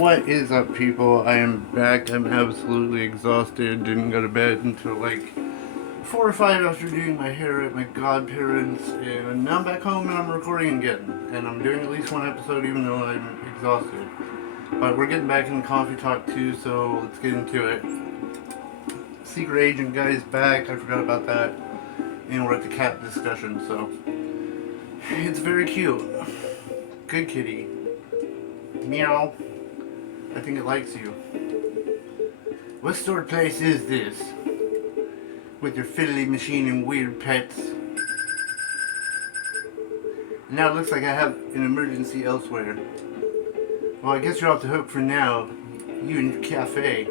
What is up, people? I am back. I'm absolutely exhausted. Didn't go to bed until like 4 or 5 after doing my hair at my godparents, and now I'm back home and I'm recording again. And I'm doing at least one episode even though I'm exhausted. But we're getting back in coffee talk too, so let's get into it. Secret agent guy's back. I forgot about that. And we're at the cat discussion, so it's very cute. Good kitty. Meow. I think it likes you. What sort of place is this? With your fiddly machine and weird pets. Now it looks like I have an emergency elsewhere. Well, I guess you're off the hook for now. You and your cafe.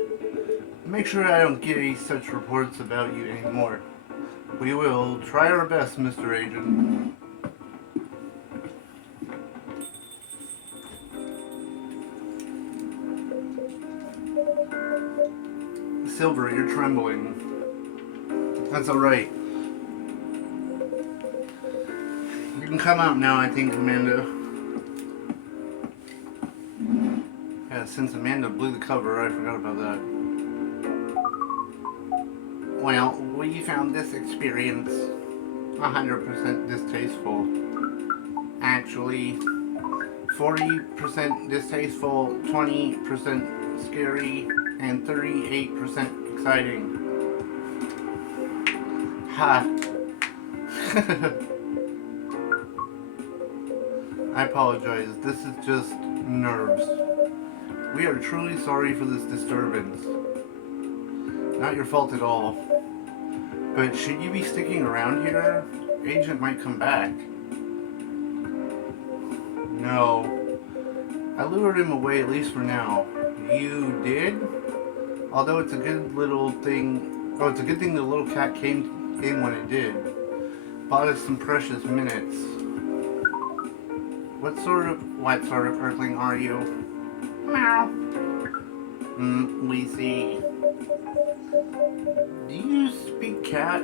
Make sure I don't get any such reports about you anymore. We will try our best, Mr. Agent. Silver, you're trembling. That's alright. You can come out now, I think, Amanda. Yeah, since Amanda blew the cover, I forgot about that. Well, we found this experience 100% distasteful. Actually, 40% distasteful, 20% scary, and 38% exciting. Ha! I apologize, this is just nerves. We are truly sorry for this disturbance. Not your fault at all. But should you be sticking around here? Agent might come back. No. I lured him away, at least for now. You did? Although it's a good little thing. Oh, it's a good thing the little cat came in when it did. Bought us some precious minutes. What sort of earthling are you? Meow. We see. Do you speak cat?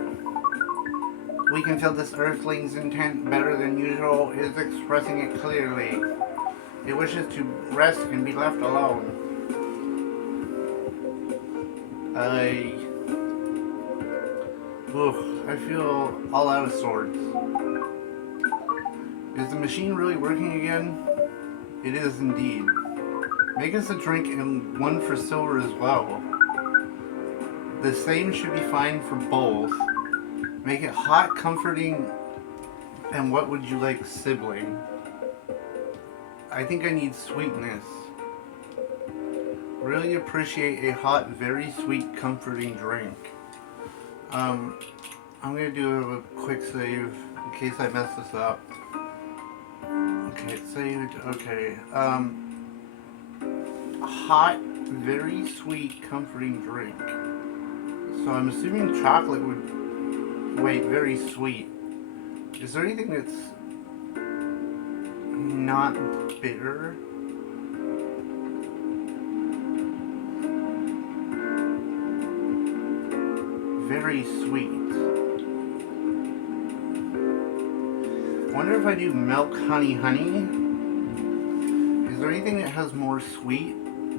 We can feel this earthling's intent better than usual. It is expressing it clearly. It wishes to rest and be left alone. I feel all out of sorts. Is the machine really working again? It is indeed. Make us a drink and one for Silver as well. The same should be fine for both. Make it hot, comforting, and what would you like, sibling? I think I need sweetness. Really appreciate a hot, very sweet, comforting drink. I'm gonna do a quick save in case I mess this up. Okay, it's saved. Okay. Hot, very sweet, comforting drink. So I'm assuming chocolate would. Wait, very sweet. Is there anything that's not bitter? Very sweet. Wonder if I do milk, honey, honey. Is there anything that has more sweet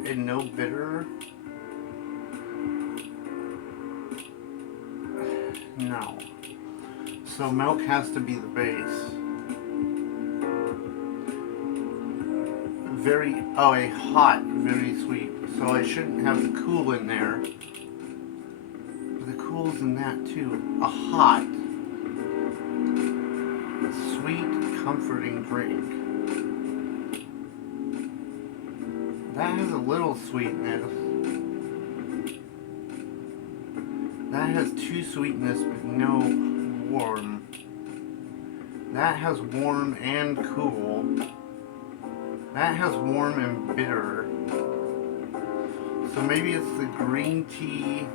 and no bitter? No. So milk has to be the base. A hot, very sweet. So I shouldn't have the cool in there. The cool's in that too. A hot, sweet, comforting drink. That has a little sweetness. That has two sweetness but no warm. That has warm and cool. That has warm and bitter. So maybe it's the green tea.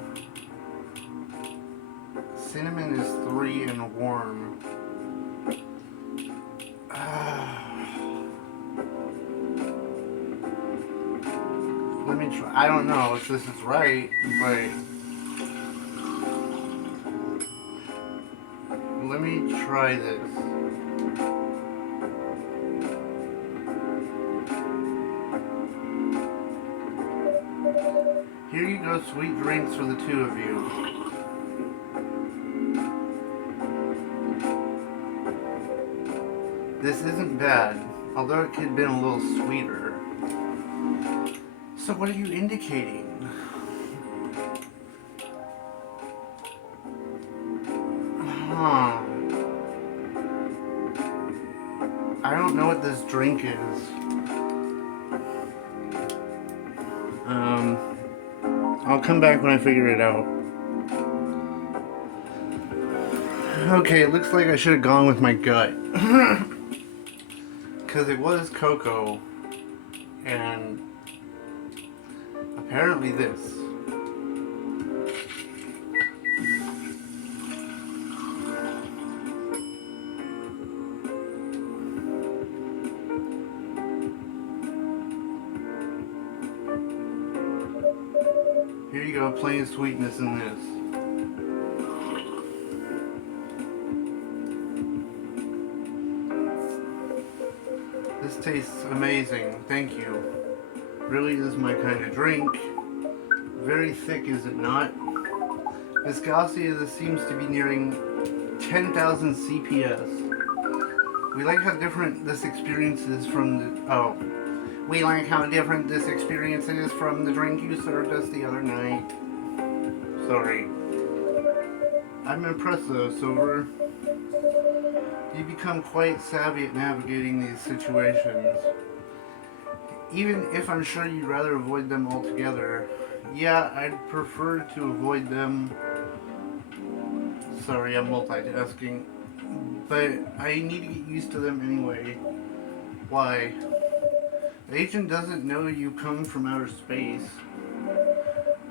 Cinnamon is 3 and warm. Let me try. I don't know if this is right, but let me try this. Here you go, sweet drinks for the two of you. This isn't bad, although it could have been a little sweeter. So what are you indicating? Huh. I don't know what this drink is. I'll come back when I figure it out. Okay, it looks like I should have gone with my gut. Because it was cocoa. And apparently this. Here you go, plain sweetness in this. This tastes amazing, thank you. Really is my kind of drink. Very thick, is it not? Viscosity of this seems to be nearing 10,000 CPS. We like how different this experience is from the... We like how different this experience is from the drink you served us the other night. Sorry. I'm impressed though, Silver. You become quite savvy at navigating these situations. Even if I'm sure you'd rather avoid them altogether. Yeah, I'd prefer to avoid them. Sorry, I'm multitasking. But I need to get used to them anyway. Why? The agent doesn't know you come from outer space.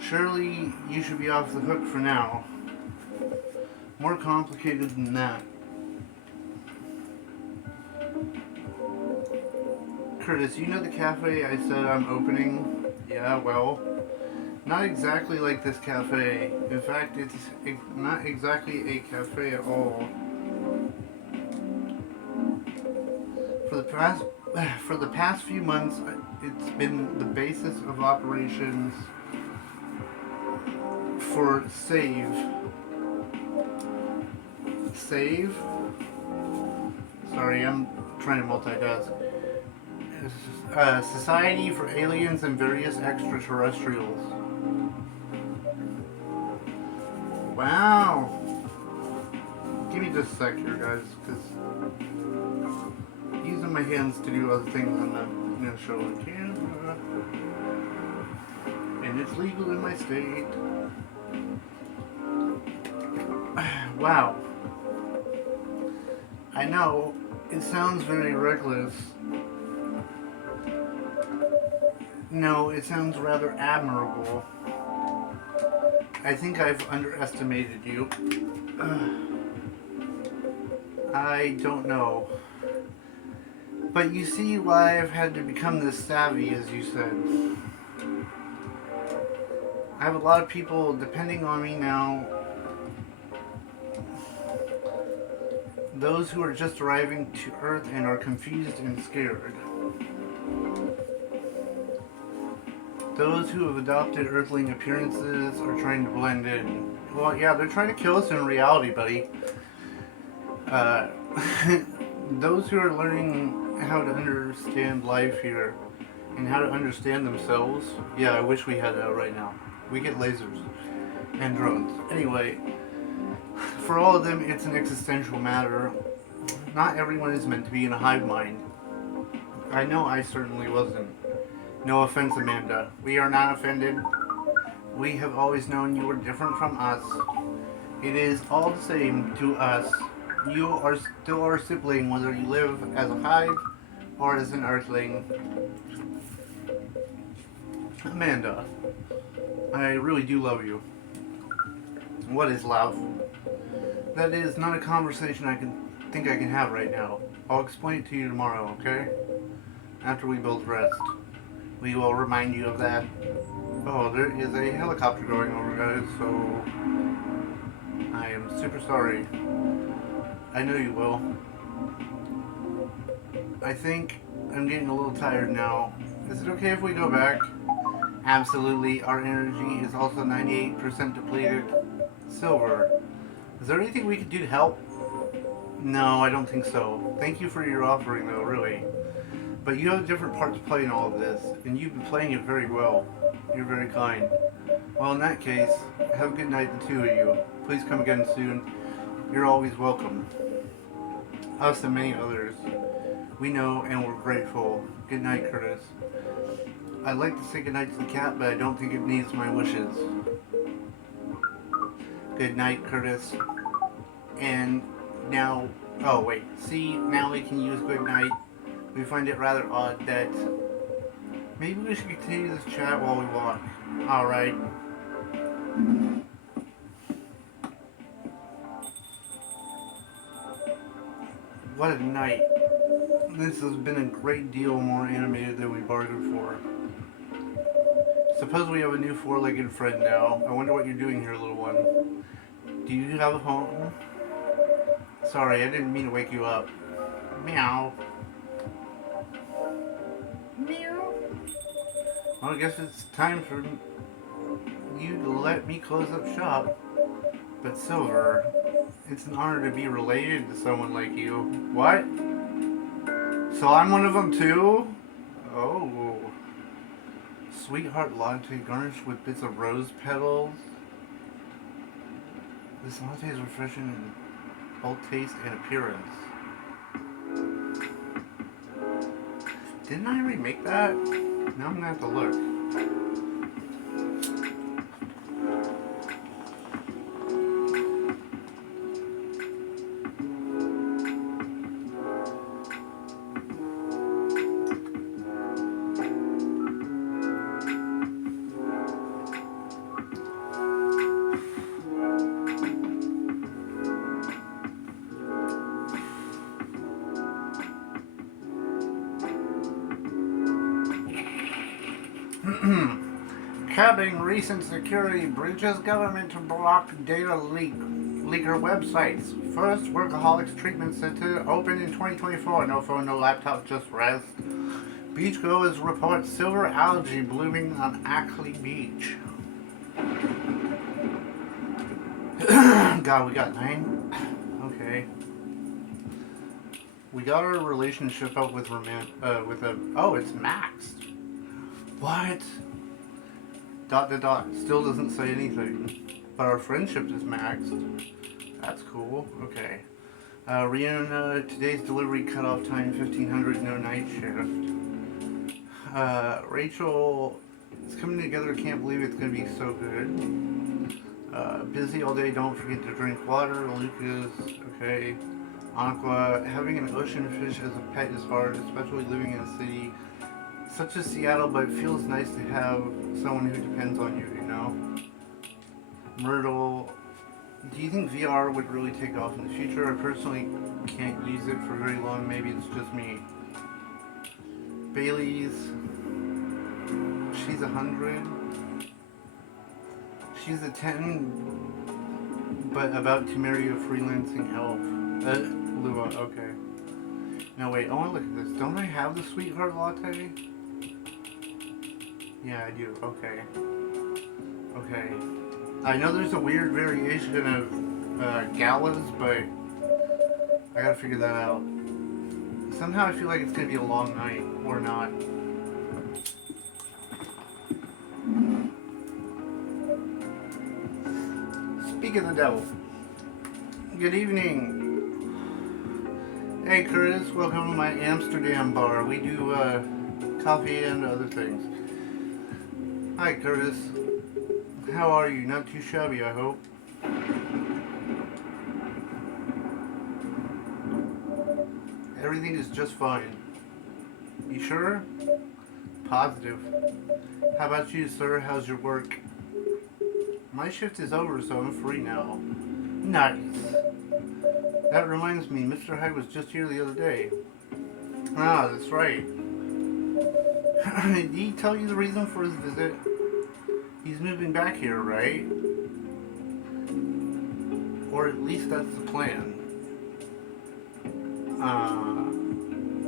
Surely you should be off the hook for now. More complicated than that. Curtis, you know the cafe I said I'm opening? Yeah, well, not exactly like this cafe. In fact, it's not exactly a cafe at all. For the past few months, it's been the basis of operations for Save. Save? Sorry, I'm trying to multitask. Society for Aliens and Various Extraterrestrials. Wow. Give me just a sec here, guys, because using my hands to do other things I'm not going to show on camera. And it's legal in my state. Wow. I know, it sounds very reckless. No, it sounds rather admirable. I think I've underestimated you. I don't know. But you see why I've had to become this savvy, as you said. I have a lot of people depending on me now. Those who are just arriving to Earth and are confused and scared. Those who have adopted Earthling appearances are trying to blend in. Well, yeah, they're trying to kill us in reality, buddy. Those who are learning how to understand life here and how to understand themselves. Yeah, I wish we had that right now. We get lasers and drones. Anyway, for all of them, it's an existential matter. Not everyone is meant to be in a hive mind. I know I certainly wasn't. No offense, Amanda. We are not offended. We have always known you were different from us. It is all the same to us. You are still our sibling, whether you live as a hive or as an earthling. Amanda, I really do love you. What is love? That is not a conversation I think I can have right now. I'll explain it to you tomorrow, okay? After we both rest. We will remind you of that. Oh, there is a helicopter going over, guys, so I am super sorry. I know you will. I think I'm getting a little tired now. Is it okay if we go back? Absolutely, our energy is also 98% depleted. Silver. Is there anything we could do to help? No, I don't think so. Thank you for your offering, though, really. But you have a different part to play in all of this, and you've been playing it very well. You're very kind. Well, in that case, have a good night, the two of you. Please come again soon. You're always welcome. Us and many others. We know and we're grateful. Good night, Curtis. I'd like to say goodnight to the cat, but I don't think it needs my wishes. Good night, Curtis. And now, oh wait, see, now we can use good night. We find it rather odd that maybe we should continue this chat while we walk. Alright. What a night. This has been a great deal more animated than we bargained for. Suppose we have a new four-legged friend now. I wonder what you're doing here, little one. Do you have a home? Sorry, I didn't mean to wake you up. Meow. Meow. Well, I guess it's time for you to let me close up shop. But Silver, it's an honor to be related to someone like you. What? So I'm one of them too? Oh. Sweetheart latte garnished with bits of rose petals. This latte is refreshing in both taste and appearance. Didn't I remake that? Now I'm gonna have to look. Curbing recent security breaches, government to block data leaker websites. First Workaholics Treatment Center open in 2024. No phone, no laptop, just rest. Beachgoers report silver algae blooming on Ackley Beach. God, we got 9? Okay. We got our relationship up with oh, it's maxed. What? ... Still doesn't say anything. But our friendship is maxed. That's cool. Okay. Rihanna, today's delivery cutoff time 1500, no night shift. Rachel, it's coming together. Can't believe it's gonna be so good. Busy all day. Don't forget to drink water. Lucas, okay. Aqua, having an ocean fish as a pet is hard, especially living in a city such as Seattle, but it feels nice to have someone who depends on you, you know? Myrtle, do you think VR would really take off in the future? I personally can't use it for very long. Maybe it's just me. Bailey's, she's 100. She's a 10, but about to marry a freelancing elf. Lua, okay. No, wait, I want to look at this. Don't I have the sweetheart latte? Yeah, I do. Okay. Okay. I know there's a weird variation of galas, but I gotta figure that out. Somehow I feel like it's gonna be a long night, or not. Speak of the devil. Good evening. Hey Curtis, welcome to my Amsterdam bar. We do coffee and other things. Hi Curtis. How are you? Not too shabby, I hope. Everything is just fine. You sure? Positive. How about you, sir? How's your work? My shift is over, so I'm free now. Nice. That reminds me, Mr. Hyde was just here the other day. Ah, that's right. Did he tell you the reason for his visit? He's moving back here, right? Or at least that's the plan.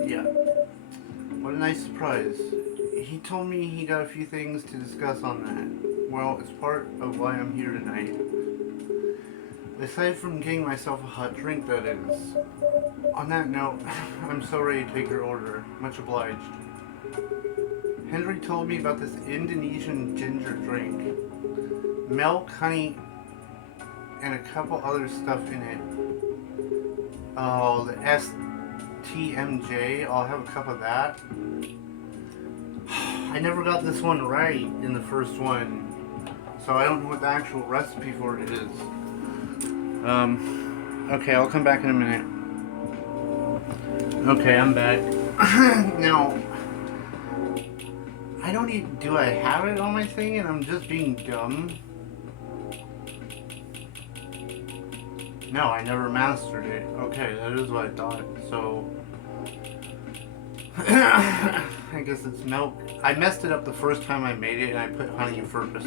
Yeah. What a nice surprise. he told me he got a few things to discuss on that. Well, it's part of why I'm here tonight. Aside from getting myself a hot drink, that is. On that note, I'm so ready to take your order. Much obliged. Henry told me about this Indonesian ginger drink. Milk, honey, and a couple other stuff in it. Oh, the STMJ. I'll have a cup of that. I never got this one right in the first one, so I don't know what the actual recipe for it is. Okay, I'll come back in a minute. Okay, I'm back. Now, I don't even, do I have it on my thing and I'm just being dumb? No, I never mastered it. Okay, that is what I thought. So, I guess it's milk. I messed it up the first time I made it and I put honey first.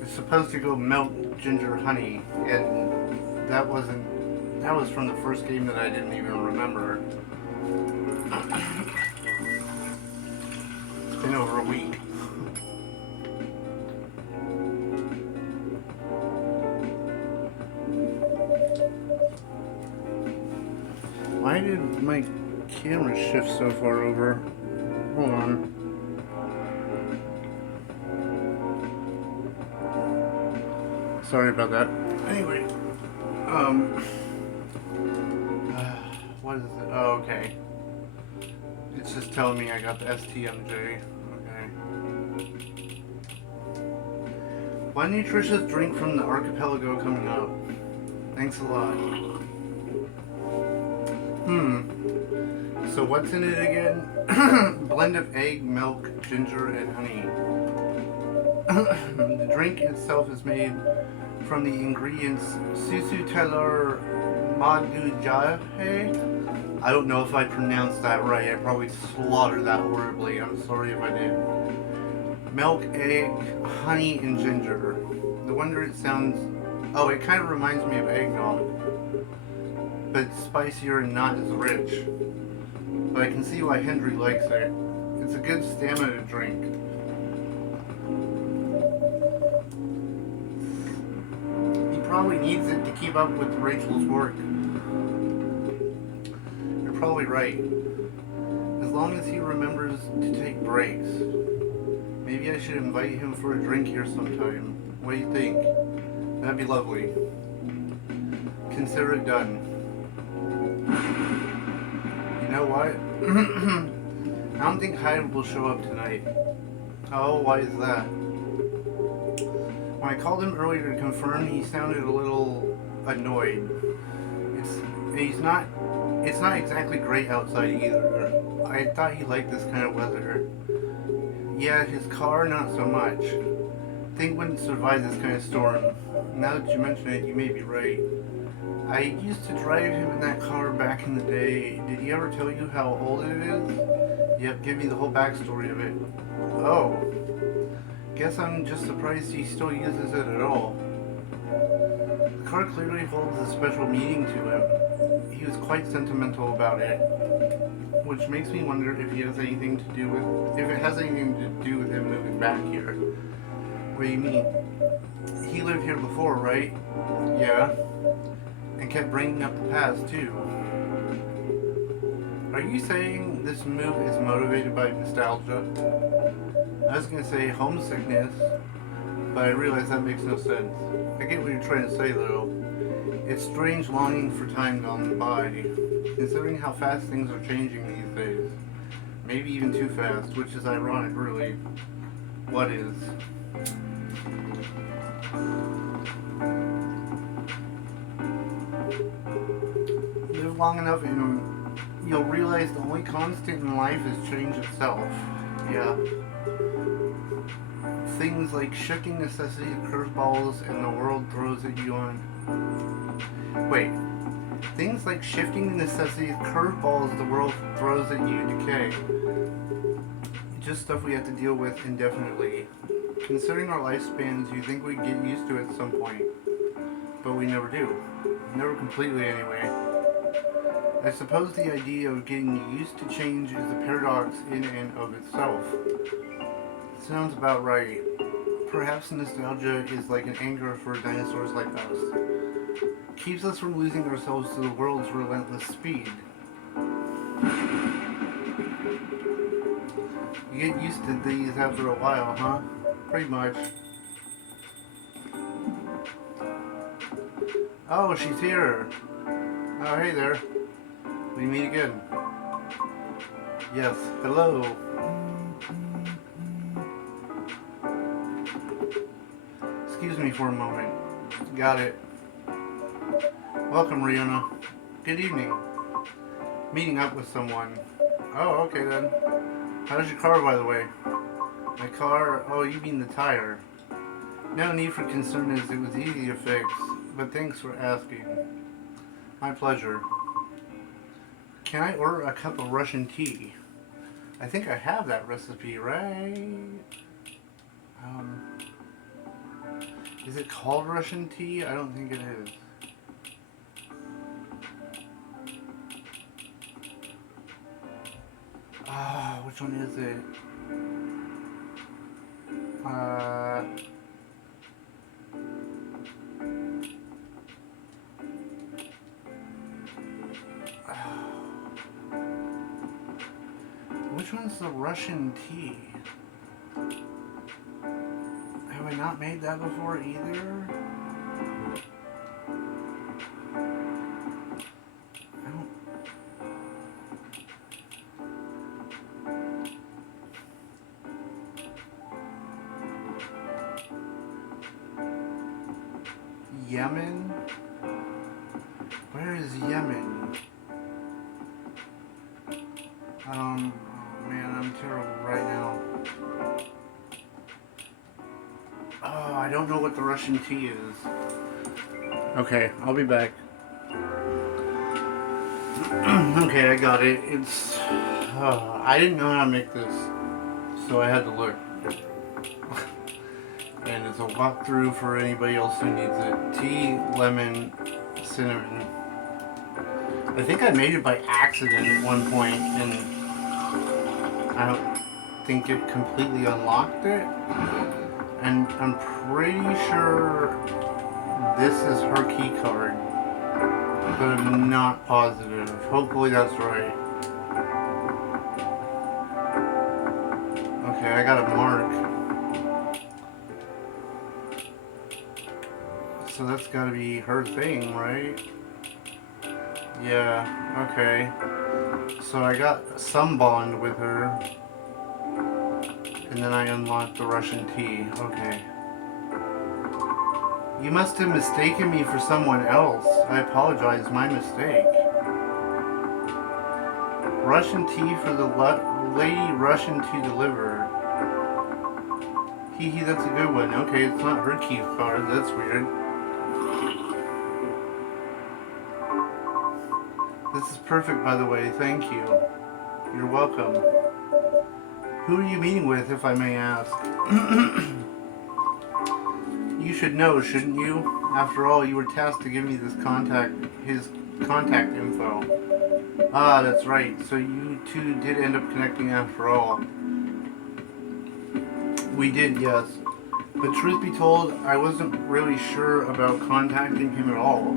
It's supposed to go milk, ginger, honey, and that was from the first game that I didn't even remember. It's been over a week. Why did my camera shift so far over? Hold on. Sorry about that. Anyway, what is it? Oh, okay. It's just telling me I got the STMJ. Okay. One nutritious drink from the archipelago coming up. Thanks a lot. So what's in it again? Blend of egg, milk, ginger, and honey. The drink itself is made from the ingredients susu telur madujahe. I don't know if I pronounced that right. I probably slaughtered that horribly. I'm sorry if I did. Milk, egg, honey, and ginger. No wonder it sounds... Oh, it kind of reminds me of eggnog. But it's spicier and not as rich. But I can see why Henry likes it. It's a good stamina drink. He probably needs it to keep up with Rachel's work. You're probably right. As long as he remembers to take breaks. Maybe I should invite him for a drink here sometime. What do you think? That'd be lovely. Consider it done. You know what? I don't think Hyde will show up tonight. Oh, why is that? When I called him earlier to confirm, he sounded a little annoyed. It's not exactly great outside either. I thought he liked this kind of weather. Yeah, his car not so much. Think wouldn't survive this kind of storm. Now that you mention it, you may be right. I used to drive him in that car back in the day. Did he ever tell you how old it is? Yep, give me the whole backstory of it. Oh. Guess I'm just surprised he still uses it at all. The car clearly holds a special meaning to him. He was quite sentimental about it. Which makes me wonder if it has anything to do with him moving back here. What do you mean? He lived here before, right? Yeah. And kept bringing up the past, too. Are you saying this move is motivated by nostalgia? I was gonna say homesickness, but I realize that makes no sense. I get what you're trying to say, though. It's strange longing for time gone by, considering how fast things are changing these days. Maybe even too fast, which is ironic, really. What is? Live long enough and you'll realize the only constant in life is change itself. Yeah. Things like shifting necessity, curveballs, and the world throws at you on... Wait. Things like shifting necessity, curveballs, the world throws at you decay. Just stuff we have to deal with indefinitely. Considering our lifespans, you think we'd get used to it at some point. But we never do. Never completely, anyway. I suppose the idea of getting used to change is a paradox in and of itself. Sounds about right. Perhaps nostalgia is like an anchor for dinosaurs like us. Keeps us from losing ourselves to the world's relentless speed. You get used to these after a while, huh? Pretty much. Oh, she's here. Oh, hey there. We meet again. Yes, hello. Excuse me for a moment. Got it. Welcome, Riona. Good evening. Meeting up with someone. Oh, okay then. How's your car, by the way? My car? Oh, you mean the tire. No need for concern as it was easy to fix, but thanks for asking. My pleasure. Can I order a cup of Russian tea? I think I have that recipe, right? Is it called Russian tea? I don't think it is. Ah, which one is it? Which one's the Russian tea? Have I not made that before either? Yemen? Where is Yemen? Oh man, I'm terrible right now. Oh, I don't know what the Russian tea is. Okay, I'll be back. Okay, I got it. It's... I didn't know how to make this, so I had to look. And it's a walkthrough for anybody else who needs it. Tea, lemon, cinnamon. I think I made it by accident at one point, and I don't think it completely unlocked it. And I'm pretty sure this is her key card, but I'm not positive. Hopefully that's right. Okay, I got a mark. So that's gotta be her thing, right? Yeah, okay. So I got some bond with her. And then I unlocked the Russian tea. Okay. You must have mistaken me for someone else. I apologize, my mistake. Russian tea for the lady Russian to deliver. Hee hee, that's a good one. Okay, it's not her key card. That's weird. This is perfect, by the way. Thank you. You're welcome. Who are you meeting with, if I may ask? You should know, shouldn't you? After all, you were tasked to give me his contact info. Ah, that's right. So you two did end up connecting after all. We did, yes. But truth be told, I wasn't really sure about contacting him at all.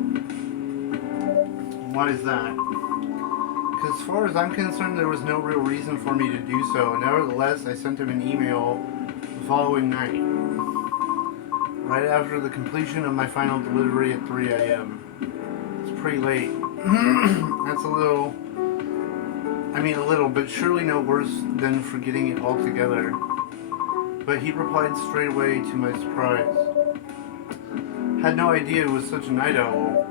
Why is that? Because as far as I'm concerned, there was no real reason for me to do so. Nevertheless, I sent him an email the following night, right after the completion of my final delivery at 3 a.m. It's pretty late. That's a little, but surely no worse than forgetting it altogether. But he replied straight away to my surprise. Had no idea it was such a night owl.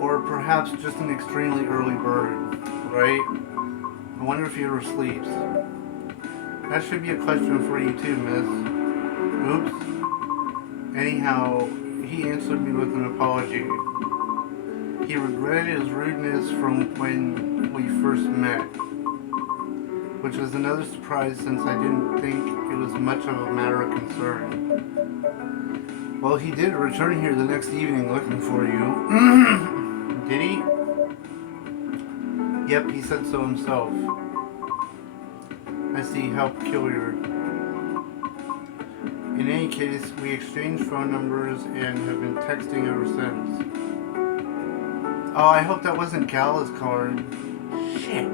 Or perhaps just an extremely early bird, right? I wonder if he ever sleeps. That should be a question for you too, miss. Oops. Anyhow, he answered me with an apology. He regretted his rudeness from when we first met, which was another surprise since I didn't think it was much of a matter of concern. Well, he did return here the next evening looking for you. Did he? Yep, he said so himself. I see, how peculiar. In any case, we exchanged phone numbers and have been texting ever since. Oh, I hope that wasn't Gala's card. Shit.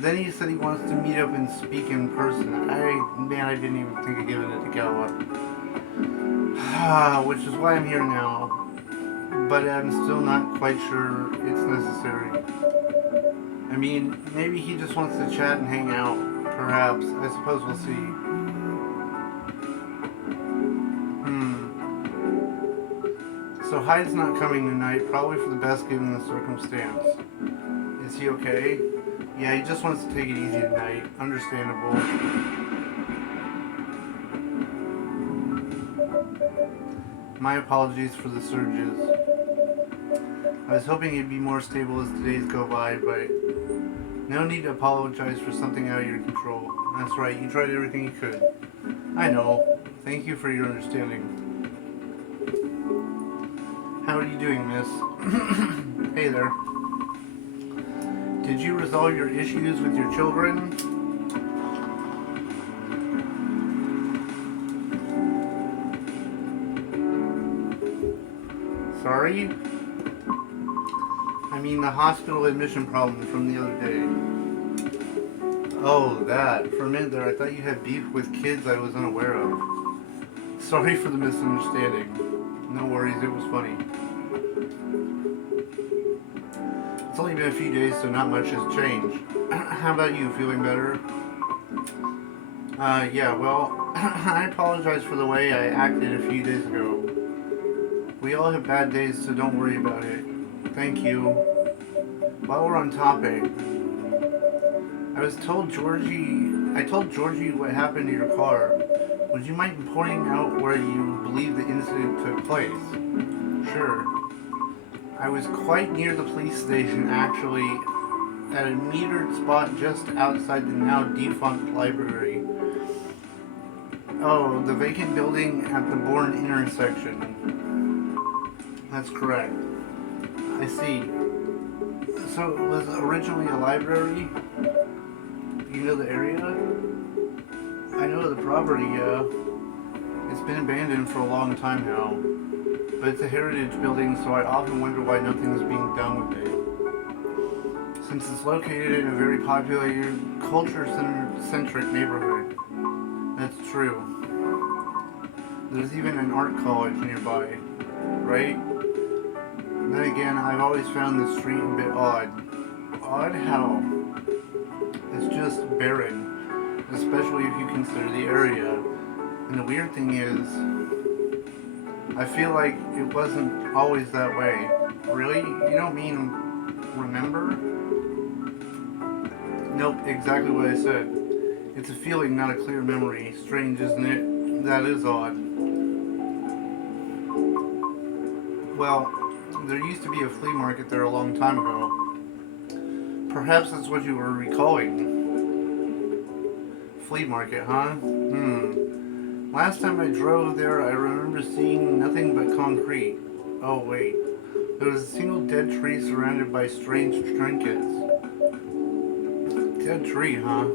Then he said he wants to meet up and speak in person. I didn't even think of giving it to Gala. Which is why I'm here now. But I'm still not quite sure it's necessary. I mean, maybe he just wants to chat and hang out. Perhaps. I suppose we'll see. So Hyde's not coming tonight, probably for the best given the circumstance. Is he okay? Yeah, he just wants to take it easy tonight. Understandable. My apologies for the surges. I was hoping he'd be more stable as the days go by, but no need to apologize for something out of your control. That's right, you tried everything you could. I know. Thank you for your understanding. How are you doing, miss? Hey there. Did you resolve your issues with your children? Sorry? I mean the hospital admission problem from the other day. Oh, that. For a minute there, I thought you had beef with kids I was unaware of. Sorry for the misunderstanding. No worries, it was funny. It's only been a few days, so not much has changed. How about you? Feeling better? Yeah, well, I apologize for the way I acted a few days ago. We all have bad days, so don't worry about it. Thank you. While we're on topic, I told Georgie what happened to your car. Would you mind pointing out where you believe the incident took place? Sure. I was quite near the police station, actually, at a metered spot just outside the now defunct library. Oh, the vacant building at the Bourne intersection. That's correct. I see. So it was originally a library? You know the area? I know the property, yeah. It's been abandoned for a long time now. But it's a heritage building, so I often wonder why nothing is being done with it. Since it's located in a very populated, culture-centric neighborhood. That's true. There's even an art college nearby, right? Then again, I've always found this street a bit odd. Odd how? It's just barren, especially if you consider the area. And the weird thing is, I feel like it wasn't always that way. Really? You don't mean remember? Nope, exactly what I said. It's a feeling, not a clear memory. Strange, isn't it? That is odd. Well, there used to be a flea market there a long time ago. Perhaps that's what you were recalling. Flea market, huh? Last time I drove there, I remember seeing nothing but concrete. Oh, wait. There was a single dead tree surrounded by strange trinkets. Dead tree, huh?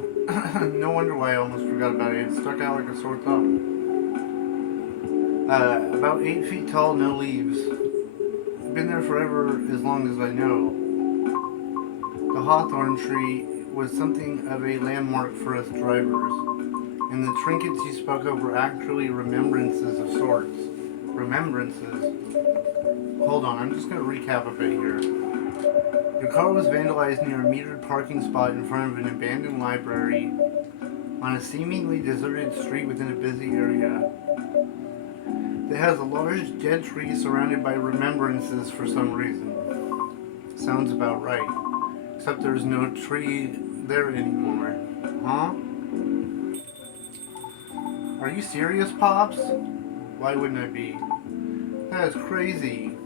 No wonder why I almost forgot about it. It stuck out like a sore thumb. About 8 feet tall, no leaves. Been there forever, as long as I know. The hawthorn tree was something of a landmark for us drivers. And the trinkets you spoke of were actually remembrances of sorts. Remembrances? Hold on, I'm just going to recap a bit here. Your car was vandalized near a metered parking spot in front of an abandoned library on a seemingly deserted street within a busy area. It has a large dead tree surrounded by remembrances for some reason. Sounds about right. Except there's no tree there anymore. Huh? Are you serious, Pops? Why wouldn't I be? That is crazy.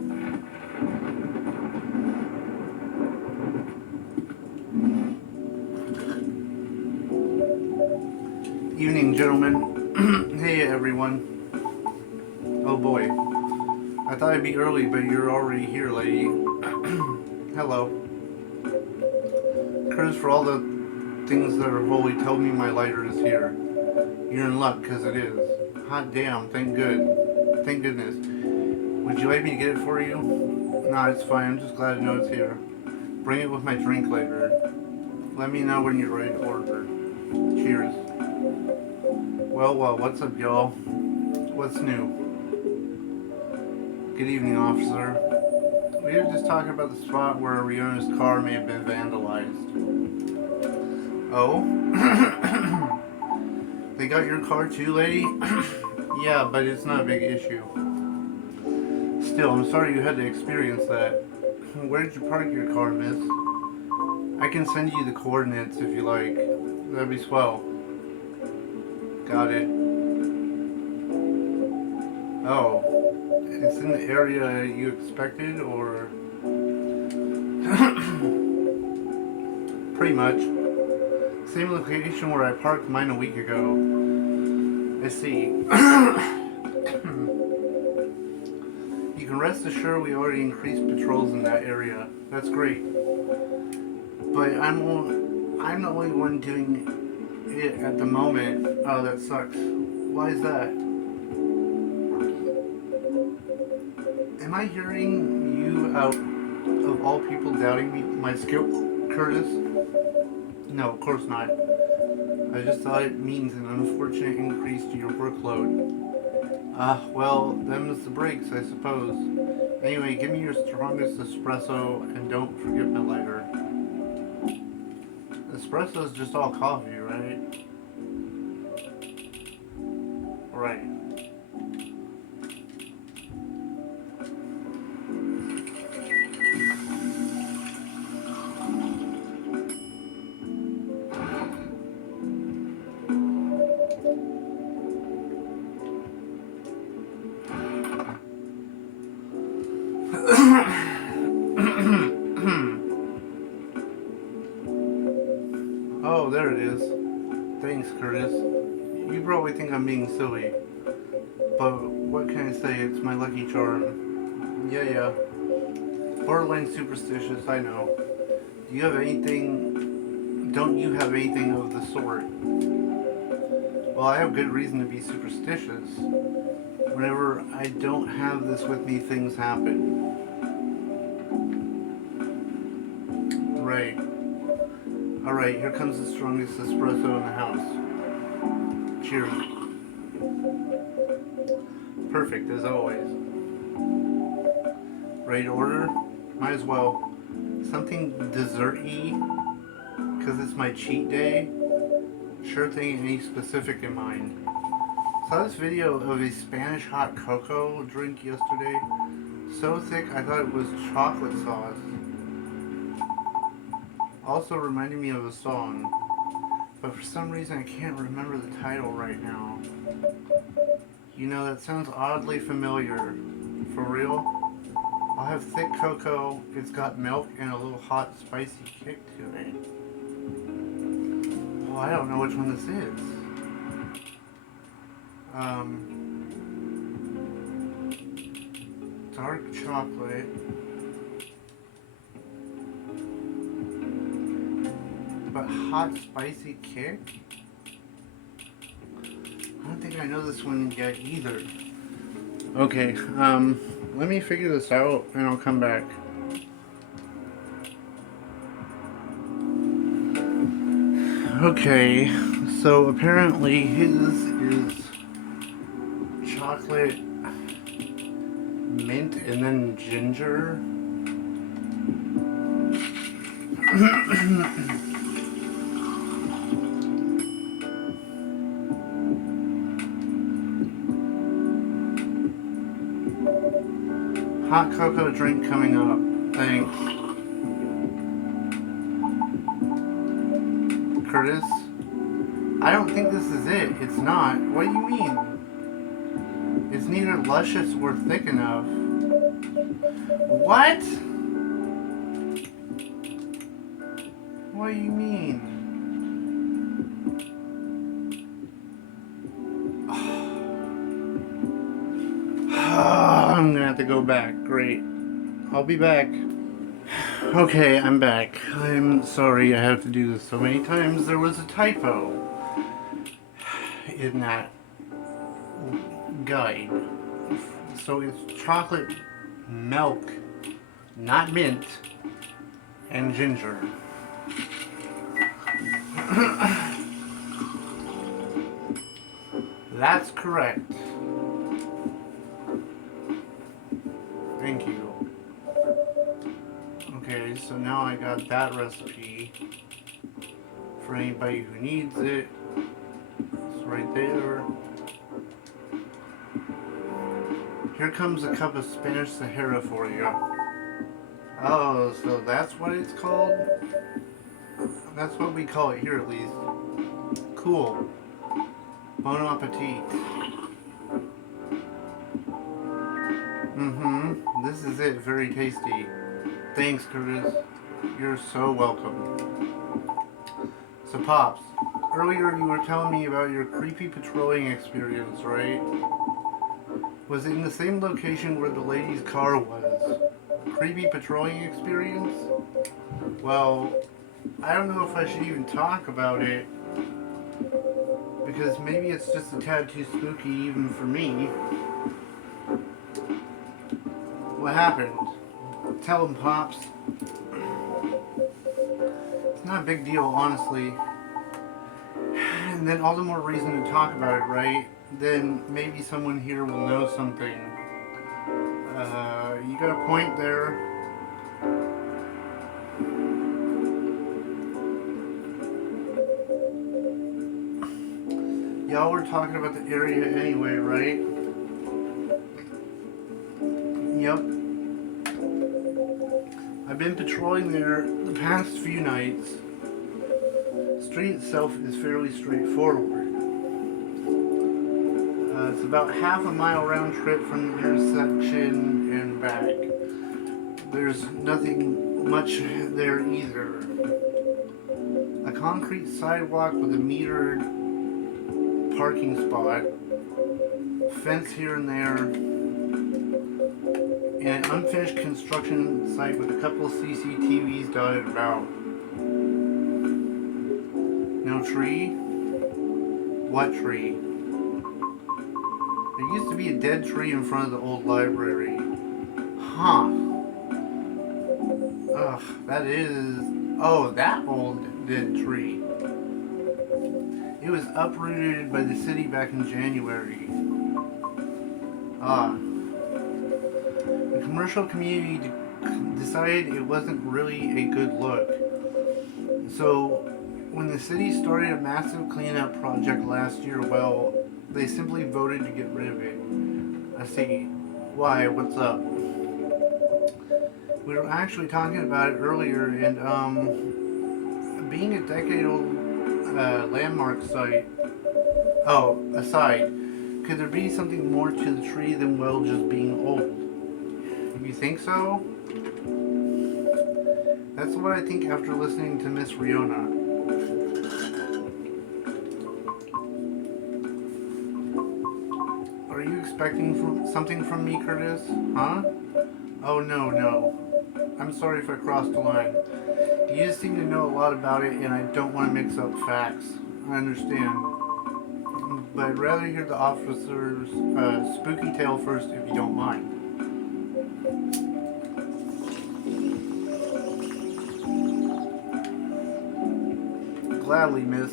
Evening, gentlemen. Hey, everyone. Oh boy. I thought I'd be early, but you're already here, lady. Hello. Curtis, for all the things that are holy, tell me my lighter is here. You're in luck, because it is. Hot damn, thank goodness. Would you like me to get it for you? No, it's fine, I'm just glad to know it's here. Bring it with my drink later. Let me know when you're ready to order. Cheers. Well, what's up, y'all? What's new? Good evening, officer. We were just talking about the spot where Riona's car may have been vandalized. Oh? They got your car too, lady? Yeah, but it's not a big issue. Still, I'm sorry you had to experience that. Where did you park your car, miss? I can send you the coordinates if you like. That'd be swell. Got it. Oh. It's in the area you expected, or... Pretty much. Same location where I parked mine a week ago. I see. You can rest assured we already increased patrols in that area. That's great. But I'm the only one doing it at the moment. Oh, that sucks. Why is that? Am I hearing you out of all people doubting me, my skill, Curtis? No, of course not. I just thought it means an unfortunate increase to your workload. Well, them's the breaks, I suppose. Anyway, give me your strongest espresso and don't forget my lighter. Espresso is just all coffee, right? Right. Oh, there it is. Thanks, Curtis. You probably think I'm being silly, but what can I say? It's my lucky charm. Yeah. Borderline superstitious, I know. Don't you have anything of the sort? Well, I have good reason to be superstitious. Whenever I don't have this with me, things happen. Right. Alright, here comes the strongest espresso in the house. Cheers. Perfect, as always. Ready to order? Might as well. Something dessert-y? Because it's my cheat day? Sure thing, any specific in mind. Saw this video of a Spanish hot cocoa drink yesterday. So thick I thought it was chocolate sauce. Also reminded me of a song, but for some reason I can't remember the title right now. You know, that sounds oddly familiar. For real? I'll have thick cocoa, it's got milk and a little hot spicy kick to it. Well, I don't know which one this is. Dark chocolate. But hot spicy kick? I don't think I know this one yet either. Okay, let me figure this out and I'll come back. Okay, so apparently his is chocolate, mint, and then ginger. Hot cocoa drink coming up. Thanks. Curtis? I don't think this is it. It's not. What do you mean? It's neither luscious or thick enough. What? What do you mean? I'm gonna have to go back. Great. I'll be back. Okay, I'm back. I'm sorry I have to do this so many times. There was a typo in that guide. So it's chocolate milk, not mint, and ginger. That's correct. Thank you. Okay, so now I got that recipe for anybody who needs it. It's right there. Here comes a cup of Spanish Sahara for you. Oh, so that's what it's called? That's what we call it here, at least. Cool. Bon appetit. This is it. Very tasty. Thanks, Curtis. You're so welcome. So, Pops, earlier you were telling me about your creepy patrolling experience, right? Was it in the same location where the lady's car was? Creepy patrolling experience? Well, I don't know if I should even talk about it, because maybe it's just a tad too spooky even for me. What happened? Tell him, Pops. It's not a big deal, honestly. And then all the more reason to talk about it, right? Then maybe someone here will know something. You got a point there. Y'all were talking about the area anyway, right? Yep. I've been patrolling there the past few nights. The street itself is fairly straightforward. It's about half a mile round trip from the intersection and back. There's nothing much there either. A concrete sidewalk with a metered parking spot, fence here and there, and an unfinished construction site with a couple of CCTVs dotted about. No tree? What tree? There used to be a dead tree in front of the old library. Huh. Ugh, that is... Oh, that old dead tree. It was uprooted by the city back in January. The commercial community decided it wasn't really a good look. So, when the city started a massive cleanup project last year, well, they simply voted to get rid of it. I see. Why? What's up? We were actually talking about it earlier, and being a decade-old landmark site. Oh, aside, could there be something more to the tree than, well, just being old? You think so? That's what I think after listening to Miss Riona. Are you expecting something from me, Curtis? Huh? Oh, no. I'm sorry if I crossed the line. You just seem to know a lot about it, and I don't want to mix up facts. I understand. But I'd rather hear the officer's spooky tale first, if you don't mind. Gladly, miss.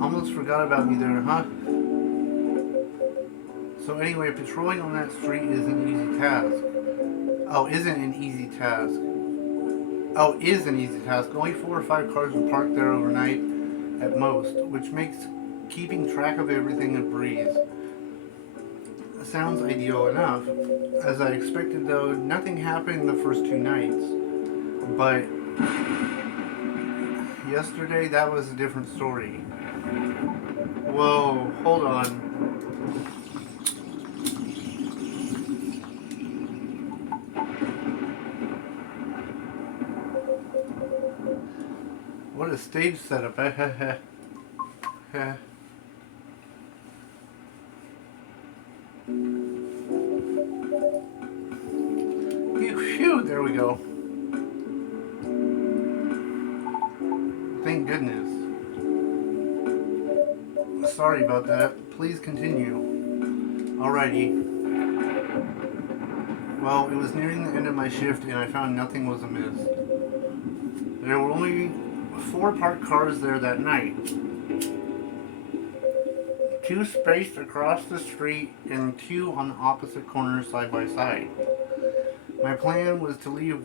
Almost forgot about me there, huh? So anyway, patrolling on that street is an easy task. Oh, isn't an easy task. Oh, is an easy task. Only 4 or 5 cars are parked there overnight at most, which makes keeping track of everything a breeze. Sounds ideal enough. As I expected though, nothing happened the first 2 nights. But yesterday, that was a different story. Whoa, hold on. What a stage setup. there we go. Thank goodness. Sorry about that. Please continue. Alrighty. Well, it was nearing the end of my shift and I found nothing was amiss. There were only 4 parked cars there that night. 2 spaced across the street and 2 on the opposite corners side by side. My plan was to leave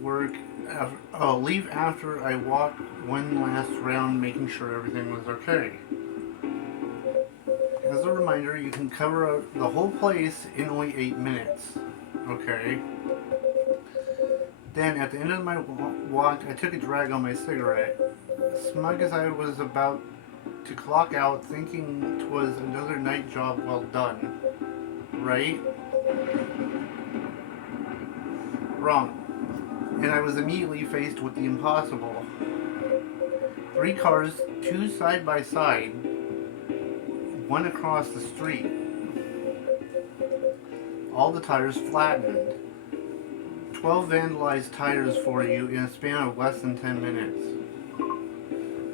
after I walked one last round making sure everything was okay. As a reminder, you can cover the whole place in only 8 minutes. Okay. Then, at the end of my walk, I took a drag on my cigarette. Smug as I was about to clock out, thinking 'twas another night job well done. Right? Wrong. And I was immediately faced with the impossible. 3 cars, 2 side by side, 1 across the street. All the tires flattened. 12 vandalized tires for you in a span of less than 10 minutes.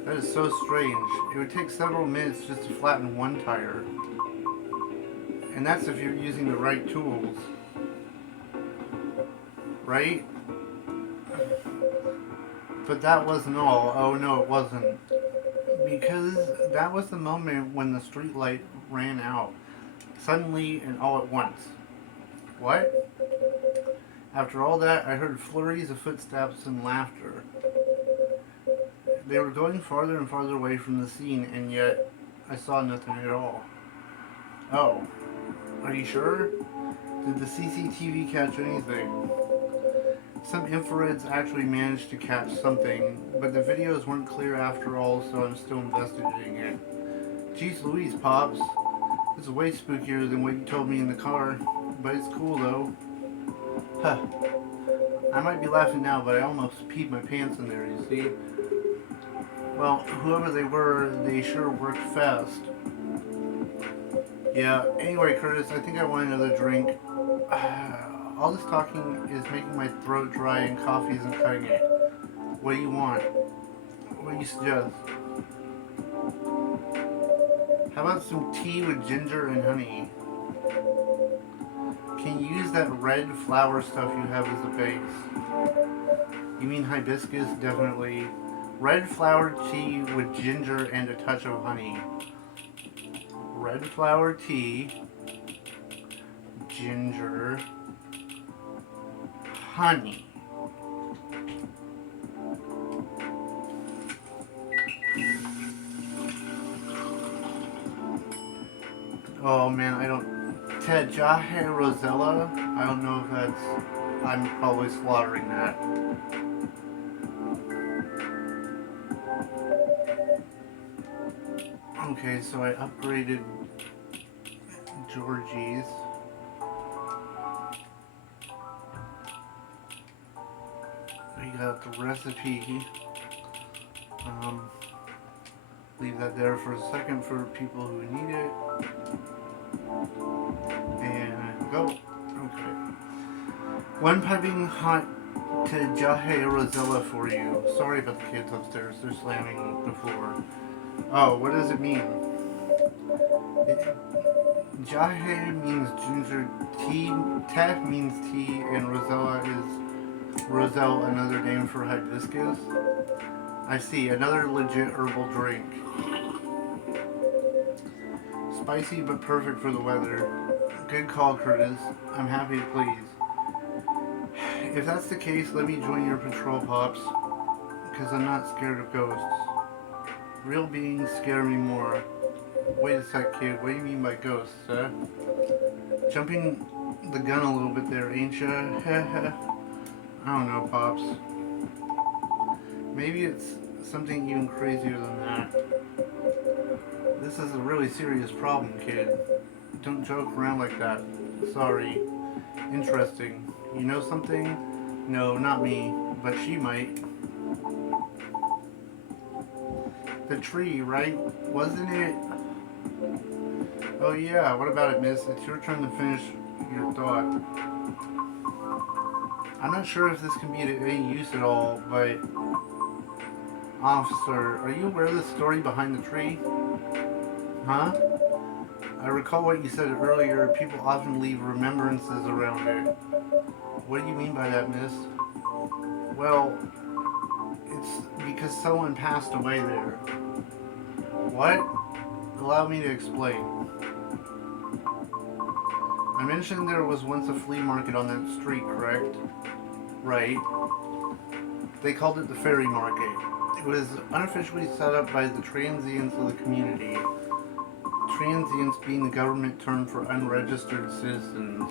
That is so strange. It would take several minutes just to flatten 1 tire. And that's if you're using the right tools. Right? But that wasn't all. Oh no, it wasn't. Because that was the moment when the street light ran out. Suddenly and all at once. What? After all that, I heard flurries of footsteps and laughter. They were going farther and farther away from the scene, and yet I saw nothing at all. Oh, are you sure? Did the CCTV catch anything? Some infrareds actually managed to catch something, but the videos weren't clear after all, so I'm still investigating it. Jeez Louise, Pops. This is way spookier than what you told me in the car, but it's cool though. Huh. I might be laughing now, but I almost peed my pants in there, you see? Well, whoever they were, they sure worked fast. Yeah, anyway, Curtis, I think I want another drink. All this talking is making my throat dry and coffee isn't cutting it. What do you want? What do you suggest? How about some tea with ginger and honey? Can you use that red flower stuff you have as a base? You mean hibiscus? Definitely. Red flower tea with ginger and a touch of honey. Red flower tea, ginger, honey. Oh man, I don't... Tejahe Rosella? I don't know if that's... I'm probably slaughtering that. Okay, so I upgraded Georgie's. We got the recipe. Leave that there for a second for people who need it. And go. Okay. 1 piping hot Tejahe Rosella for you. Sorry about the kids upstairs. They're slamming the floor. Oh, what does it mean? Jahe means ginger tea, Teh means tea, and Rosella is Roselle, another name for hibiscus. I see, another legit herbal drink. Spicy but perfect for the weather. Good call, Curtis. I'm happy to please. If that's the case, let me join your patrol, Pops, because I'm not scared of ghosts. Real beings scare me more. Wait a sec, kid. What do you mean by ghosts, huh? Jumping the gun a little bit there, ain't ya? I don't know, Pops. Maybe it's something even crazier than that. This is a really serious problem, kid. Don't joke around like that. Sorry. Interesting. You know something? No, not me, but she might. The tree, right? Wasn't it? Oh yeah, what about it, miss? It's your turn to finish your thought. I'm not sure if this can be of any use at all, but officer, are you aware of the story behind the tree? Huh? I recall what you said earlier. People often leave remembrances around it. What do you mean by that, miss? Well, it's because someone passed away there. What? Allow me to explain. I mentioned there was once a flea market on that street, correct? Right. They called it the Fairy Market. It was unofficially set up by the transients of the community. Transients being the government term for unregistered citizens,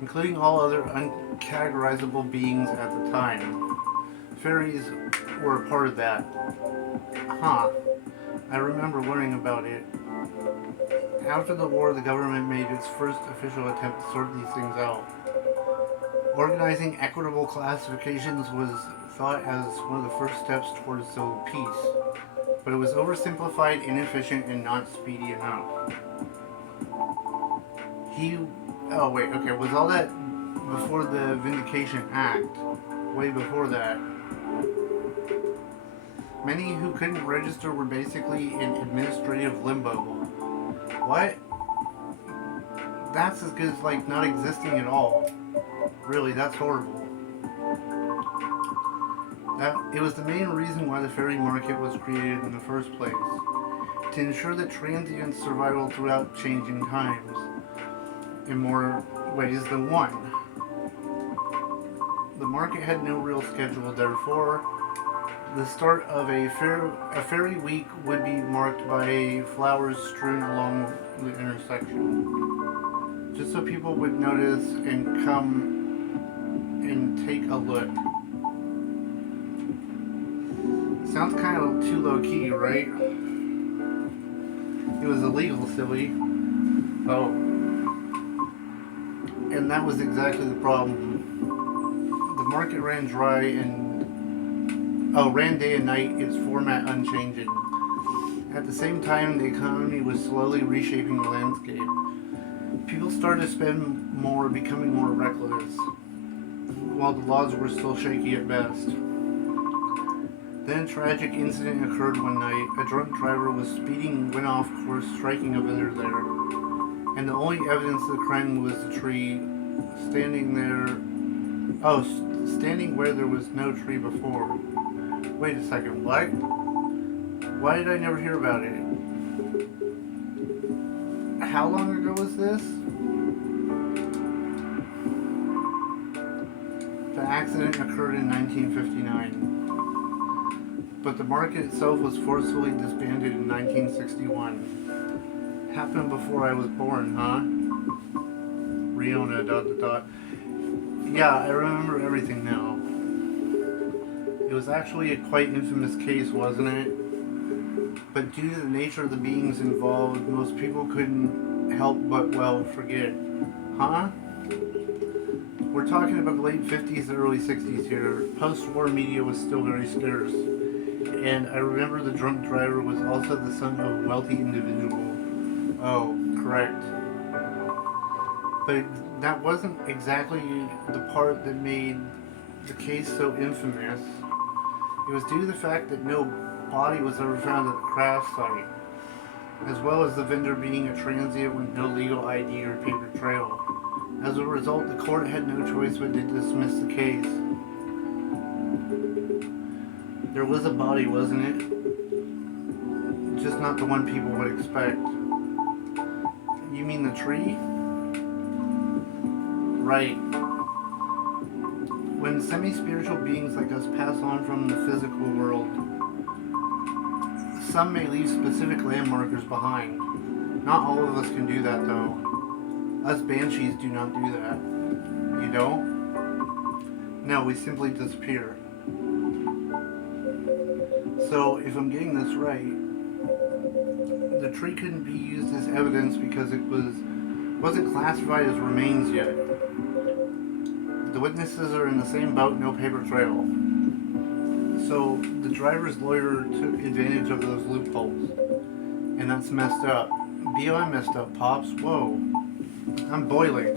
including all other uncategorizable beings at the time. Fairies were a part of that. Huh. I remember learning about it. After the war, the government made its first official attempt to sort these things out. Organizing equitable classifications was thought as one of the first steps towards civil peace, but it was oversimplified, inefficient, and not speedy enough. Was all that before the Vindication Act? Way before that. Many who couldn't register were basically in administrative limbo. What? That's as good as like not existing at all. Really, that's horrible. It was the main reason why the fairy market was created in the first place, to ensure that transients survival throughout changing times, in more ways than one. The market had no real schedule, therefore, the start of a fairy week would be marked by flowers strewn along the intersection, just so people would notice and come and take a look. Sounds kind of too low key, right? It was illegal, silly. Oh. And that was exactly the problem. The market ran dry and ran day and night, its format unchanging. At the same time, the economy was slowly reshaping the landscape. People started to spend more, becoming more reckless, while the laws were still shaky at best. Then a tragic incident occurred one night. A drunk driver was speeding, went off course, striking a vendor there. And the only evidence of the crime was the tree standing where there was no tree before. Wait a second, what? Why did I never hear about it? How long ago was this? The accident occurred in 1959. But the market itself was forcefully disbanded in 1961. Happened before I was born, huh? Riona, ... Yeah, I remember everything now. It was actually a quite infamous case, wasn't it? But due to the nature of the beings involved, most people couldn't help but, forget. Huh? We're talking about the late 50s and early 60s here. Post-war media was still very scarce. And I remember the drunk driver was also the son of a wealthy individual. Oh, correct. But that wasn't exactly the part that made the case so infamous. It was due to the fact that no body was ever found at the crash site, as well as the vendor being a transient with no legal ID or paper trail. As a result, the court had no choice but to dismiss the case. There was a body, wasn't it? Just not the one people would expect. You mean the tree? Right. When semi-spiritual beings like us pass on from the physical world, some may leave specific landmarkers behind. Not all of us can do that, though. Us banshees do not do that. You don't? No, we simply disappear. So, if I'm getting this right, the tree couldn't be used as evidence because it wasn't classified as remains yet. The witnesses are in the same boat, no paper trail. So, the driver's lawyer took advantage of those loopholes. And that's messed up. BOM messed up, Pops. Whoa. I'm boiling.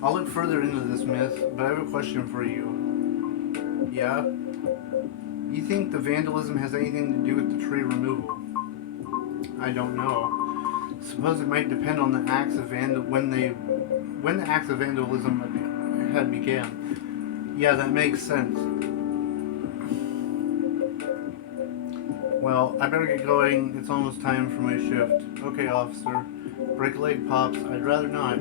I'll look further into this myth, but I have a question for you. Yeah? You think the vandalism has anything to do with the tree removal? I don't know. Suppose it might depend on the acts of when the acts of vandalism had began. Yeah, that makes sense. Well, I better get going. It's almost time for my shift. Okay, officer. Break a leg, Pops. I'd rather not.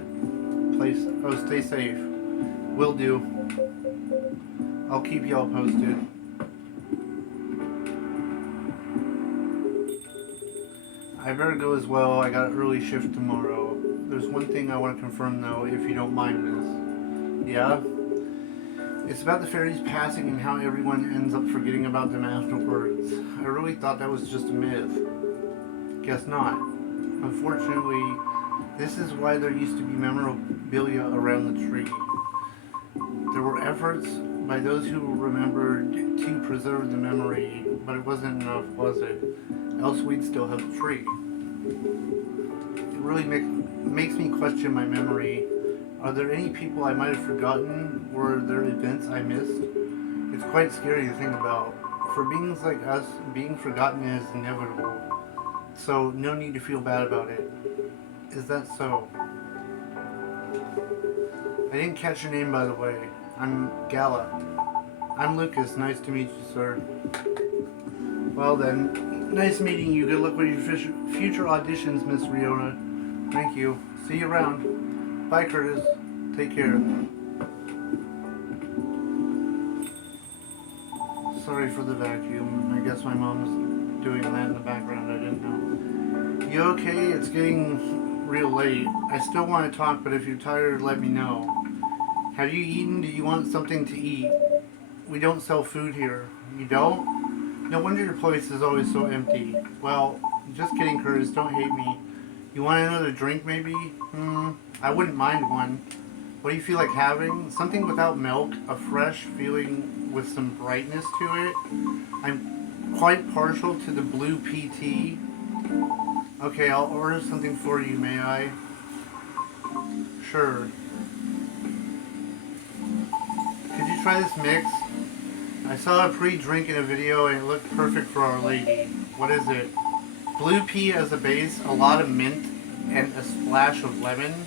Stay safe. Will do. I'll keep y'all posted. I better go as well. I got an early shift tomorrow. There's one thing I want to confirm though, if you don't mind, Miss. Yeah? It's about the fairies passing and how everyone ends up forgetting about them afterwards. I really thought that was just a myth. Guess not. Unfortunately, this is why there used to be memorabilia around the tree. There were efforts by those who remembered to preserve the memory, but it wasn't enough, was it? Else we'd still have the tree. It really makes me question my memory. Are there any people I might have forgotten? Were there events I missed? It's quite scary to think about. For beings like us, being forgotten is inevitable. So no need to feel bad about it. Is that so? I didn't catch your name, by the way. I'm Gala. I'm Lucas. Nice to meet you, sir. Well then, nice meeting you. Good luck with your future auditions, Miss Riona. Thank you. See you around. Bye, Curtis. Take care. Sorry for the vacuum. I guess my mom's doing that in the background. I didn't know. You okay? It's getting real late. I still want to talk, but if you're tired, let me know. Have you eaten? Do you want something to eat? We don't sell food here. You don't? No wonder your place is always so empty. Well, just kidding, Curtis. Don't hate me. You want another drink, maybe? I wouldn't mind one. What do you feel like having? Something without milk, a fresh feeling with some brightness to it. I'm quite partial to the blue PT. Okay, I'll order something for you, may I? Sure. Could you try this mix? I saw a pre-drink in a video and it looked perfect for Our Lady. What is it? Blue pea as a base, a lot of mint, and a splash of lemon.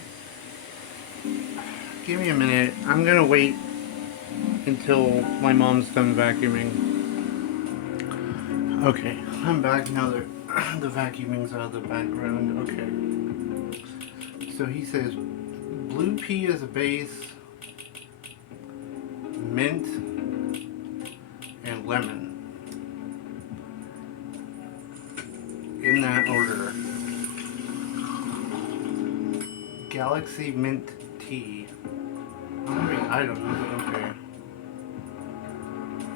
Give me a minute. I'm gonna wait until my mom's done vacuuming. Okay, I'm back now that the vacuuming's out of the background. Okay. So he says blue pea as a base, mint, and lemon. In that order. Galaxy mint tea. How many items? Okay.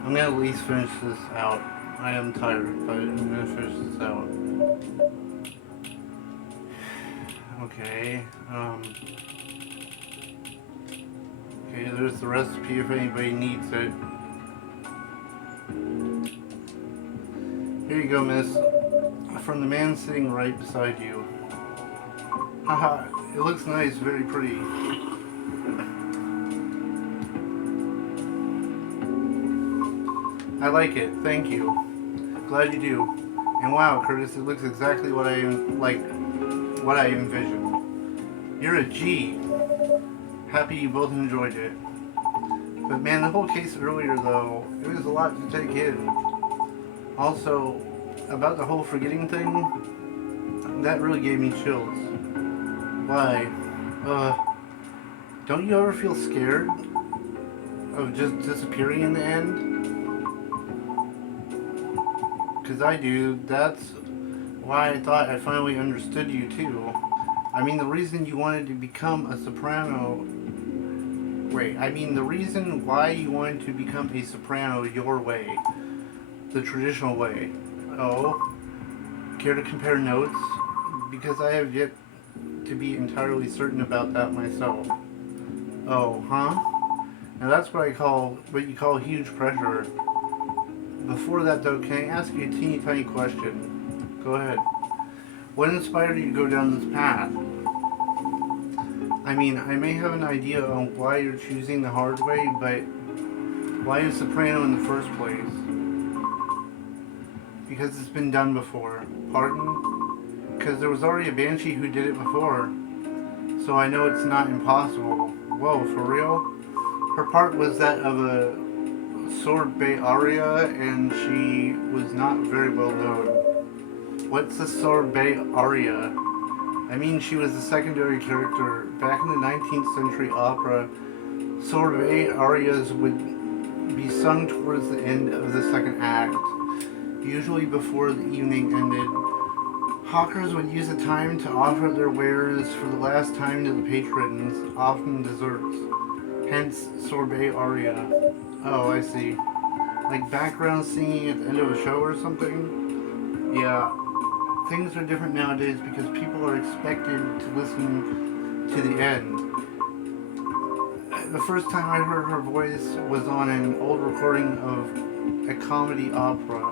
I'm gonna at least finish this out. I am tired, but I'm gonna finish this out. Okay. Okay, there's the recipe if anybody needs it. Here you go, miss. From the man sitting right beside you. Haha, it looks nice, very pretty. I like it, thank you. Glad you do. And wow, Curtis, it looks exactly what I envisioned. You're a G. Happy you both enjoyed it. But man, the whole case earlier though, it was a lot to take in. Also, about the whole forgetting thing, that really gave me chills. Why? Don't you ever feel scared of just disappearing in the end? Because I do. That's why I thought I finally understood you too. I mean, the reason you wanted to become a soprano... the reason why you wanted to become a soprano your way. The traditional way. Oh, care to compare notes? Because I have yet to be entirely certain about that myself. Oh, huh? Now that's what you call huge pressure. Before that though, can I ask you a teeny tiny question? Go ahead. What inspired you to go down this path? I mean, I may have an idea on why you're choosing the hard way, but why a soprano in the first place? Because it's been done before. Pardon? Because there was already a banshee who did it before. So I know it's not impossible. Whoa, for real? Her part was that of a sorbet aria, and she was not very well known. What's a sorbet aria? I mean, she was a secondary character. Back in the 19th century opera, sorbet arias would be sung towards the end of the second act, usually before the evening ended. Hawkers would use the time to offer their wares for the last time to the patrons, often desserts. Hence, sorbet aria. Oh, I see. Like background singing at the end of a show or something? Yeah, things are different nowadays because people are expected to listen to the end. The first time I heard her voice was on an old recording of a comedy opera.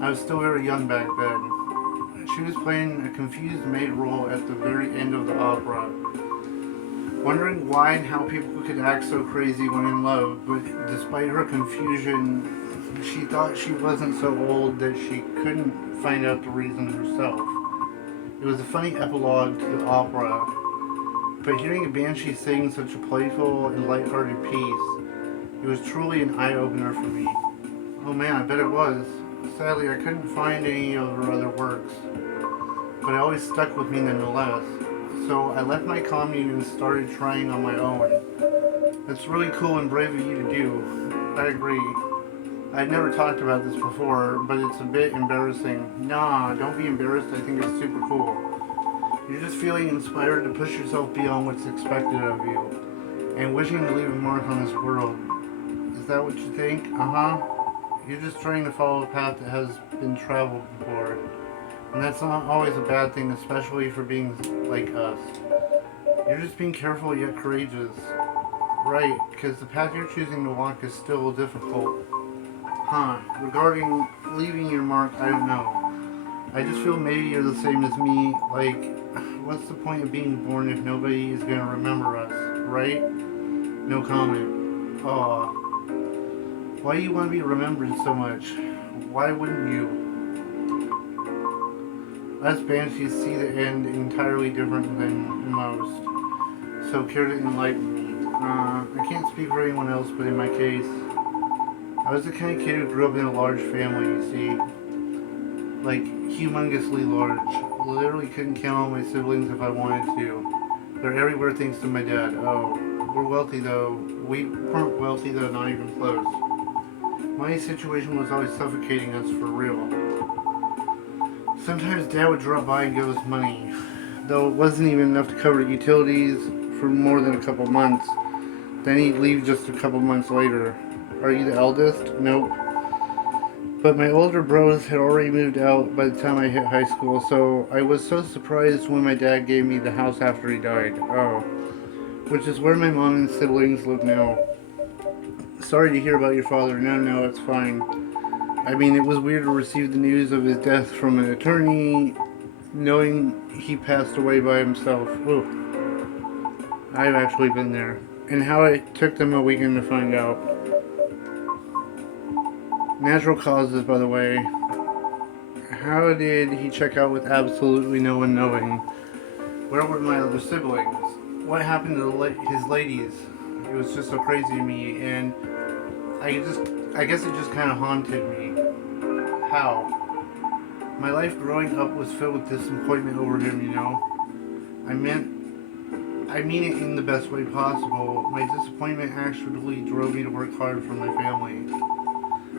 I was still very young back then. She was playing a confused maid role at the very end of the opera, wondering why and how people could act so crazy when in love, but despite her confusion, she thought she wasn't so old that she couldn't find out the reason herself. It was a funny epilogue to the opera, but hearing a banshee sing such a playful and lighthearted piece, it was truly an eye-opener for me. Oh man, I bet it was. Sadly, I couldn't find any of her other works, but it always stuck with me nonetheless. So I left my commune and started trying on my own. It's really cool and brave of you to do. I agree. I've never talked about this before, but it's a bit embarrassing. Nah, don't be embarrassed. I think it's super cool. You're just feeling inspired to push yourself beyond what's expected of you, and wishing to leave a mark on this world. Is that what you think? Uh-huh. You're just trying to follow a path that has been traveled before. And that's not always a bad thing, especially for being like us. You're just being careful yet courageous. Right, because the path you're choosing to walk is still difficult. Huh, regarding leaving your mark, I don't know. I just feel maybe you're the same as me. Like, what's the point of being born if nobody is going to remember us, right? No comment. Aw. Why do you want to be remembered so much? Why wouldn't you? Us banshees see the end entirely different than most. So care to enlighten me. I can't speak for anyone else, but in my case, I was the kind of kid who grew up in a large family, you see. Like, humongously large. Literally couldn't count all my siblings if I wanted to. They're everywhere thanks to my dad. Oh, we're wealthy though. We weren't wealthy though, not even close. My situation was always suffocating us for real. Sometimes Dad would drop by and give us money, though it wasn't even enough to cover utilities for more than a couple months. Then he'd leave just a couple months later. Are you the eldest? Nope. But my older bros had already moved out by the time I hit high school, so I was so surprised when my dad gave me the house after he died. Oh. Which is where my mom and siblings live now. Sorry to hear about your father. No, it's fine. I mean, it was weird to receive the news of his death from an attorney, knowing he passed away by himself. Ooh. I've actually been there. And how it took them a weekend to find out. Natural causes, by the way. How did he check out with absolutely no one knowing? Where were my other siblings? What happened to his ladies? It was just so crazy to me, and I guess it just kind of haunted me. How? My life growing up was filled with disappointment over him, you know? I mean it in the best way possible. My disappointment actually drove me to work hard for my family.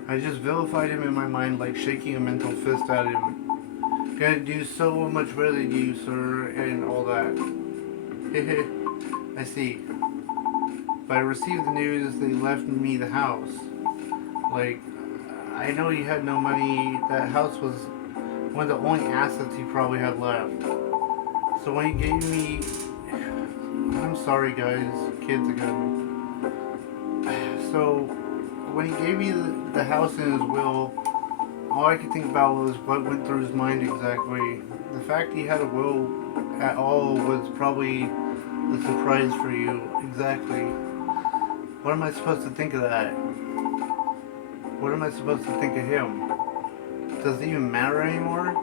I just vilified him in my mind like shaking a mental fist at him. Gotta do so much better than you, sir, and all that. Hehe, I see. But I received the news they left me the house. Like, I know he had no money. That house was one of the only assets he probably had left. So when he gave me... I'm sorry guys, kids again. So when he gave me the house in his will, all I could think about was what went through his mind exactly. The fact he had a will at all was probably a surprise for you. Exactly. What am I supposed to think of that? What am I supposed to think of him? Does it even matter anymore?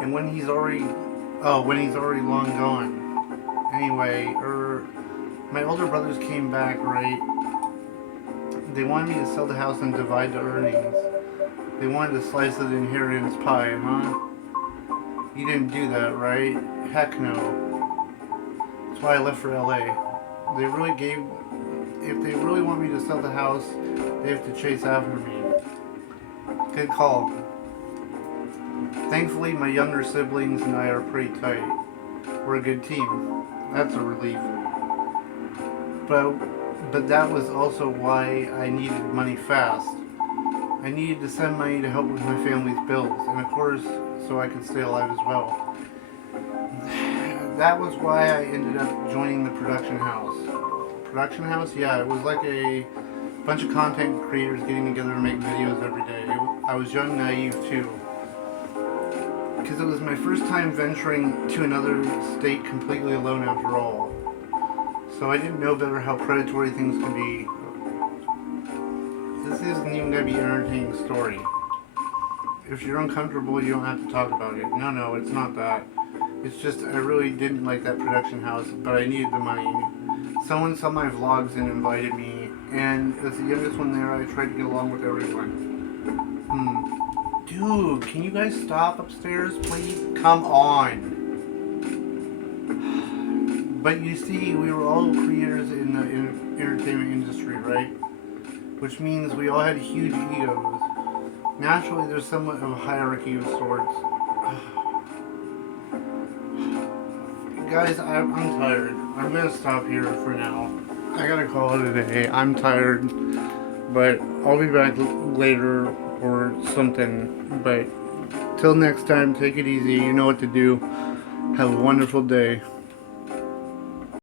And when he's already, when he's already long gone. Anyway, my older brothers came back, right? They wanted me to sell the house and divide the earnings. They wanted to slice the inheritance pie, huh? You didn't do that, right? Heck no. That's why I left for LA. If they really want me to sell the house, they have to chase after me. Good call. Thankfully, my younger siblings and I are pretty tight. We're a good team. That's a relief. But that was also why I needed money fast. I needed to send money to help with my family's bills, and of course, so I could stay alive as well. That was why I ended up joining the production house. Production house? Yeah, it was like a bunch of content creators getting together to make videos every day. I was young, naive too. Because it was my first time venturing to another state completely alone after all. So I didn't know better how predatory things can be. This isn't even going to be an entertaining story. If you're uncomfortable, you don't have to talk about it. No, it's not that. It's just I really didn't like that production house, but I needed the money. Someone saw my vlogs and invited me, and as the youngest one there, I tried to get along with everyone. Dude, can you guys stop upstairs, please? Come on. But you see, we were all creators in the entertainment industry, right? Which means we all had huge egos. Naturally, there's somewhat of a hierarchy of sorts. Guys, I'm tired. I'm gonna stop here for now. I gotta call it a day. I'm tired, but I'll be back later or something. But till next time, take it easy. You know what to do. Have a wonderful day.